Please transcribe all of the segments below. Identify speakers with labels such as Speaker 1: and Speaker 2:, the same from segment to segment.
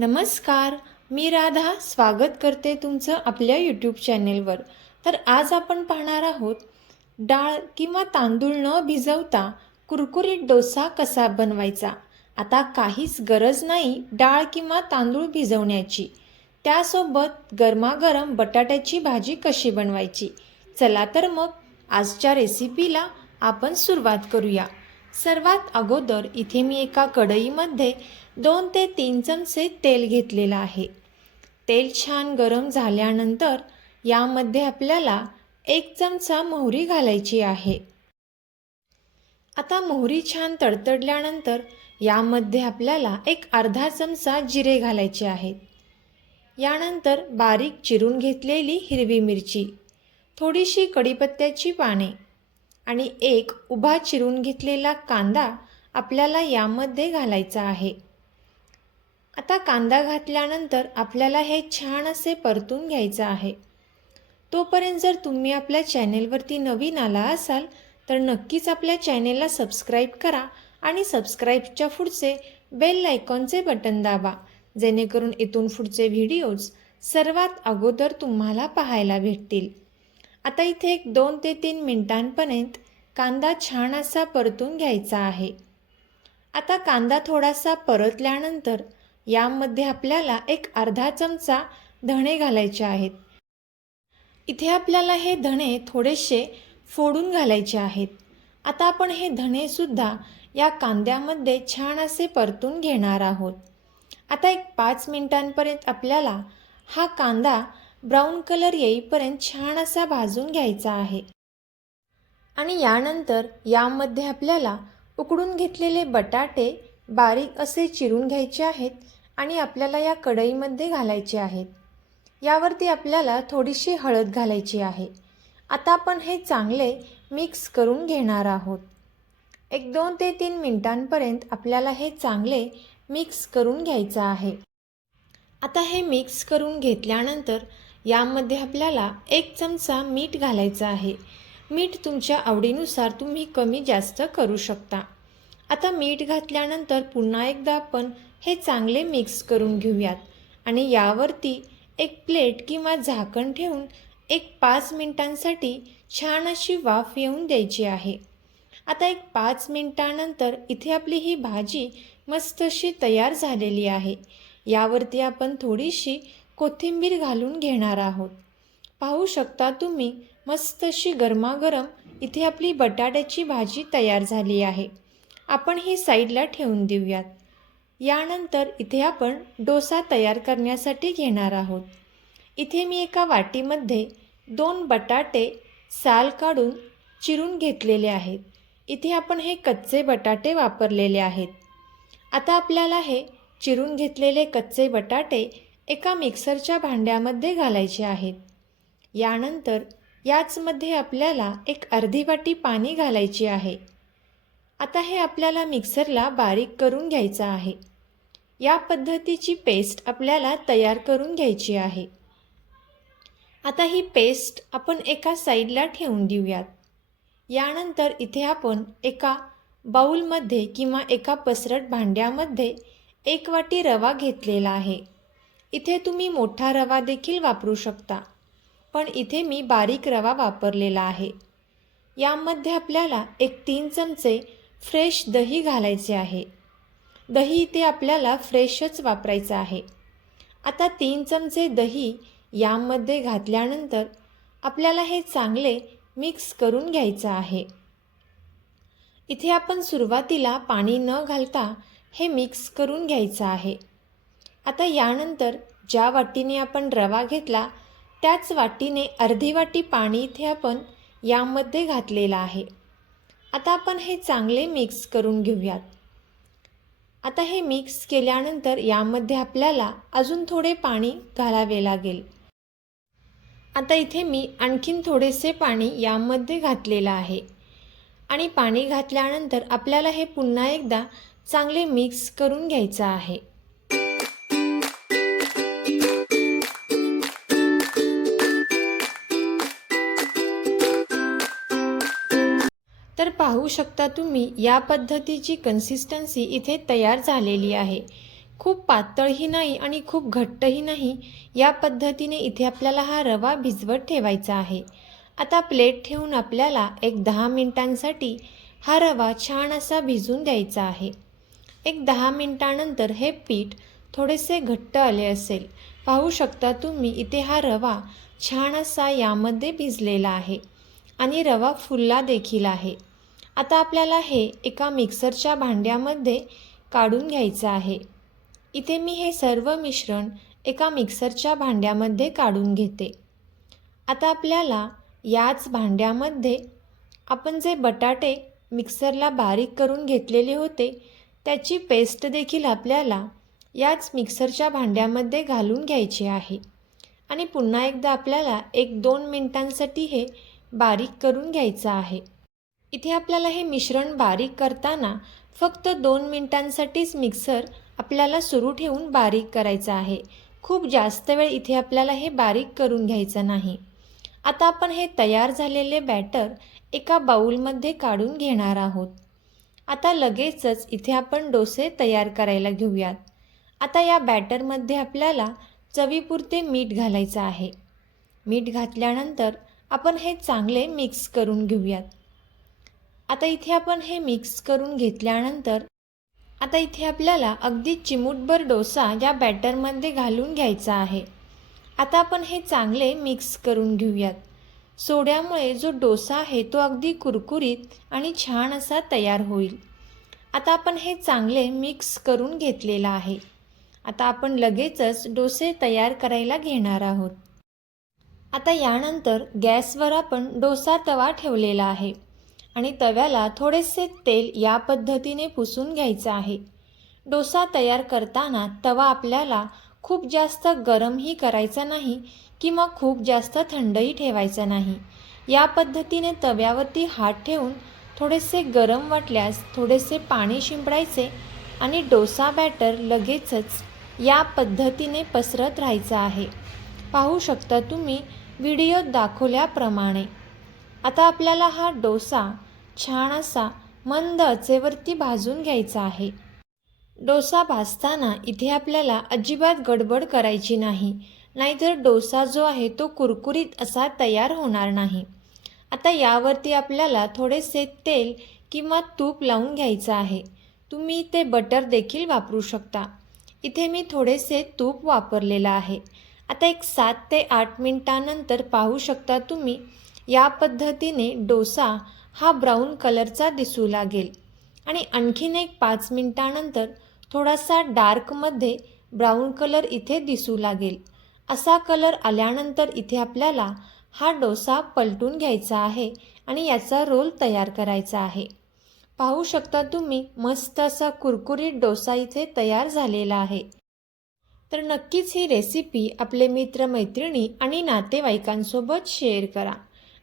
Speaker 1: नमस्कार मी राधा स्वागत करते तुमचं आपल्या यूट्यूब चॅनेलवर तर आज आपण पाहणार आहोत डाळ किंवा तांदूळ न भिजवता कुरकुरीत डोसा कसा बनवायचा? आता काहीच गरज नाही डाळ किंवा तांदूळ भिजवण्याची. त्यासोबत गरमागरम बटाट्याची भाजी कशी बनवायची? चला तर मग आजच्या रेसिपीला आपण सुरुवात करूया. सर्वात अगोदर इथे मी एका कढईमध्ये दोन ते तीन चमचे तेल घेतलेलं आहे. तेल छान गरम झाल्यानंतर यामध्ये आपल्याला एक चमचा मोहरी घालायची आहे. आता मोहरी छान तडतडल्यानंतर यामध्ये आपल्याला एक अर्धा चमचा जिरे घालायचे आहेत. यानंतर बारीक चिरून घेतलेली हिरवी मिरची थोडीशी कढीपत्त्याची पाने आणि एक उभा चिरून घेतलेला कांदा आपल्याला यामध्ये घालायचा आहे. आता कांदा घातल्यानंतर आपल्याला हे छान असे परतून घ्यायचं आहे. तोपर्यंत जर तुम्ही आपल्या चॅनेलवरती नवीन आला असाल तर नक्कीच आपल्या चॅनेलला सबस्क्राईब करा आणि सबस्क्राईबच्या पुढचे बेल आयकॉनचे बटन दाबा जेणेकरून इथून पुढचे व्हिडिओज सर्वात अगोदर तुम्हाला पाहायला भेटतील. आता इथे एक दोन ते तीन मिनिटांपर्यंत कांदा छान असा परतून घ्यायचा आहे. आता कांदा थोडासा परतल्यानंतर यामध्ये आपल्याला एक अर्धा चमचा धणे घालायचे आहेत. इथे आपल्याला हे धणे थोडेसे फोडून घालायचे आहेत. आता आपण हे धणेसुद्धा या कांद्यामध्ये छान असे परतून घेणार आहोत. आता एक पाच मिनिटांपर्यंत आपल्याला हा कांदा ब्राऊन कलर येईपर्यंत छान असा भाजून घ्यायचा आहे. आणि यानंतर यामध्ये आपल्याला उकडून घेतलेले बटाटे बारीक असे चिरून घ्यायचे आहेत आणि आपल्याला या कढईमध्ये घालायचे आहेत. यावरती आपल्याला थोडीशी हळद घालायची आहे. आता आपण हे चांगले मिक्स करून घेणार आहोत. एक दोन ते तीन मिनटांपर्यंत आपल्याला हे चांगले मिक्स करून घ्यायचं आहे. आता हे मिक्स करून घेतल्यानंतर यामध्ये आपल्याला एक चमचा मीठ घालायचं आहे. मीठ तुमच्या आवडीनुसार तुम्ही कमी जास्त करू शकता. आता मीठ घातल्यानंतर पुन्हा एकदा आपण हे चांगले मिक्स करून घेऊयात आणि यावरती एक प्लेट किंवा झाकण ठेवून एक पाच मिनिटांसाठी छान अशी वाफ येऊन द्यायची आहे. आता एक पाच मिनिटानंतर इथे आपली ही भाजी मस्त अशी तयार झालेली आहे. यावरती आपण थोडीशी कोथिंबीर घालून घेणार आहोत. पाहू शकता तुम्ही मस्त अशी गरमागरम इथे आपली बटाट्याची भाजी तयार झाली आहे. आपण ही साईडला ठेवून देऊयात. यानंतर इथे आपण डोसा तयार करण्यासाठी घेणार आहोत. इथे मी एका वाटीमध्ये दोन बटाटे साल काढून चिरून घेतलेले आहेत. इथे आपण हे कच्चे बटाटे वापरलेले आहेत. आता आपल्याला हे चिरून घेतलेले कच्चे बटाटे एका मिक्सरच्या भांड्यामध्ये घालायचे आहेत. यानंतर याचमध्ये आपल्याला एक अर्धी वाटी पाणी घालायची आहे. आता हे आपल्याला मिक्सरला बारीक करून घ्यायचं आहे. या पद्धतीची पेस्ट आपल्याला तयार करून घ्यायची आहे. आता ही पेस्ट आपण एका साईडला ठेवून देऊयात. यानंतर इथे आपण एका बाऊलमध्ये किंवा एका पसरट भांड्यामध्ये एक वाटी रवा घेतलेला आहे. इथे तुम्ही मोठा रवा देखील वापरू शकता. पण इथे मी बारीक रवा वापरलेला आहे. यामध्ये आपल्याला एक तीन चमचे फ्रेश दही घालायचे आहे. दही इथे आपल्याला फ्रेशच वापरायचं आहे. आता तीन चमचे दही यामध्ये घातल्यानंतर आपल्याला हे चांगले मिक्स करून घ्यायचं आहे. इथे आपण सुरुवातीला पाणी न घालता हे मिक्स करून घ्यायचं आहे. आता यानंतर ज्या वाटीने आपण रवा घेतला त्याच वाटीने अर्धी वाटी पाणी इथे आपण यामध्ये घातलेलं आहे. आता आपण हे चांगले मिक्स करून घेऊयात. आता हे मिक्स केल्यानंतर यामध्ये आपल्याला अजून थोडे पाणी घालावे लागेल. आता इथे मी आणखीन थोडेसे पाणी यामध्ये घातलेलं आहे. आणि पाणी घातल्यानंतर आपल्याला हे पुन्हा एकदा चांगले मिक्स करून घ्यायचं आहे. तर पाहू शकता तुम्ही या पद्धतीची कन्सिस्टन्सी इथे तयार झालेली आहे. खूप पातळही नाही आणि खूप घट्टही नाही या पद्धतीने इथे आपल्याला हा रवा भिजवत ठेवायचा आहे. आता प्लेट ठेवून आपल्याला एक दहा मिनिटांसाठी हा रवा छान असा भिजून द्यायचा आहे. एक दहा मिनिटानंतर हे पीठ थोडेसे घट्ट आले असेल. पाहू शकता तुम्ही इथे हा रवा छान असा यामध्ये भिजलेला आहे आणि रवा फुलला देखील आहे. आता आपल्याला हे एका मिक्सरच्या भांड्यामध्ये काढून घ्यायचं आहे. इथे मी हे सर्व मिश्रण एका मिक्सरच्या भांड्यामध्ये काढून घेते. आता आपल्याला याच भांड्यामध्ये आपण जे बटाटे मिक्सरला बारीक करून घेतलेले होते त्याची पेस्ट देखील आपल्याला याच मिक्सरच्या भांड्यामध्ये घालून घ्यायची आहे. आणि पुन्हा एकदा आपल्याला एक दोन मिनटांसाठी हे बारीक करून घ्यायचं आहे. इथे आपल्याला हे मिश्रण बारीक करताना फक्त दोन मिनटांसाठीच मिक्सर आपल्याला सुरू ठेवून बारीक करायचं आहे. खूप जास्त वेळ इथे आपल्याला हे बारीक करून घ्यायचं नाही. आता आपण हे तयार झालेले बॅटर एका बाऊलमध्ये काढून घेणार आहोत. आता लगेचच इथे आपण डोसे तयार करायला घेऊयात. आता या बॅटरमध्ये आपल्याला चवीपुरते मीठ घालायचं आहे. मीठ घातल्यानंतर आपण हे चांगले मिक्स करून घेऊयात. आता इथे आपण हे मिक्स करून घेतल्यानंतर आता इथे आपल्याला अगदी चिमूटभर डोसा या बॅटरमध्ये घालून घ्यायचा आहे. आता आपण हे चांगले मिक्स करून घेऊयात. सोड्यामुळे जो डोसा आहे तो अगदी कुरकुरीत आणि छान असा तयार होईल. आता आपण हे चांगले मिक्स करून घेतलेलं आहे. आता आपण लगेचच डोसे तयार करायला घेणार आहोत. आता यानंतर गॅसवर आपण डोसा तवा ठेवलेला आहे. आणि तव्याला थोडेसे तेल या पद्धतीने पुसून घ्यायचं आहे. डोसा तयार करताना तवा आपल्याला खूप जास्त गरमही करायचा नाही किंवा खूप जास्त थंडही ठेवायचा नाही. या पद्धतीने तव्यावरती हात ठेवून थोडेसे गरम वाटल्यास थोडेसे पाणी शिंपडायचे आणि डोसा बॅटर लगेचच या पद्धतीने पसरत राहायचं आहे. पाहू शकता तुम्ही व्हिडिओ दाखवल्याप्रमाणे. आता आपल्याला हा डोसा छान असा मंद अचेवरती भाजून घ्यायचा आहे. डोसा भाजताना इथे आपल्याला अजिबात गडबड करायची नाही. नाहीतर डोसा जो आहे तो कुरकुरीत असा तयार होणार नाही. आता यावरती आपल्याला थोडेसे तेल किंवा तूप लावून घ्यायचं आहे. तुम्ही ते बटर देखील वापरू शकता. इथे मी थोडेसे तूप वापरलेलं आहे. आता एक सात ते आठ मिनटानंतर पाहू शकता तुम्ही या पद्धतीने डोसा हा ब्राऊन कलरचा दिसू लागेल. आणि आणखीन एक पाच मिनटानंतर थोडासा डार्कमध्ये ब्राऊन कलर इथे दिसू लागेल. असा कलर आल्यानंतर इथे आपल्याला हा डोसा पलटून घ्यायचा आहे आणि याचा रोल तयार करायचा आहे. पाहू शकता तुम्ही मस्त असा कुरकुरीत डोसा इथे तयार झालेला आहे. तर नक्कीच ही रेसिपी आपले मित्रमैत्रिणी आणि नातेवाईकांसोबत शेअर करा.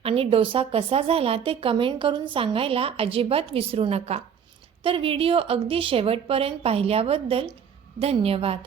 Speaker 1: आणि डोसा कसा झाला ते कमेंट करून सांगायला अजिबात विसरू नका. तर व्हिडिओ अगदी शेवटपर्यंत पाहिल्याबद्दल धन्यवाद.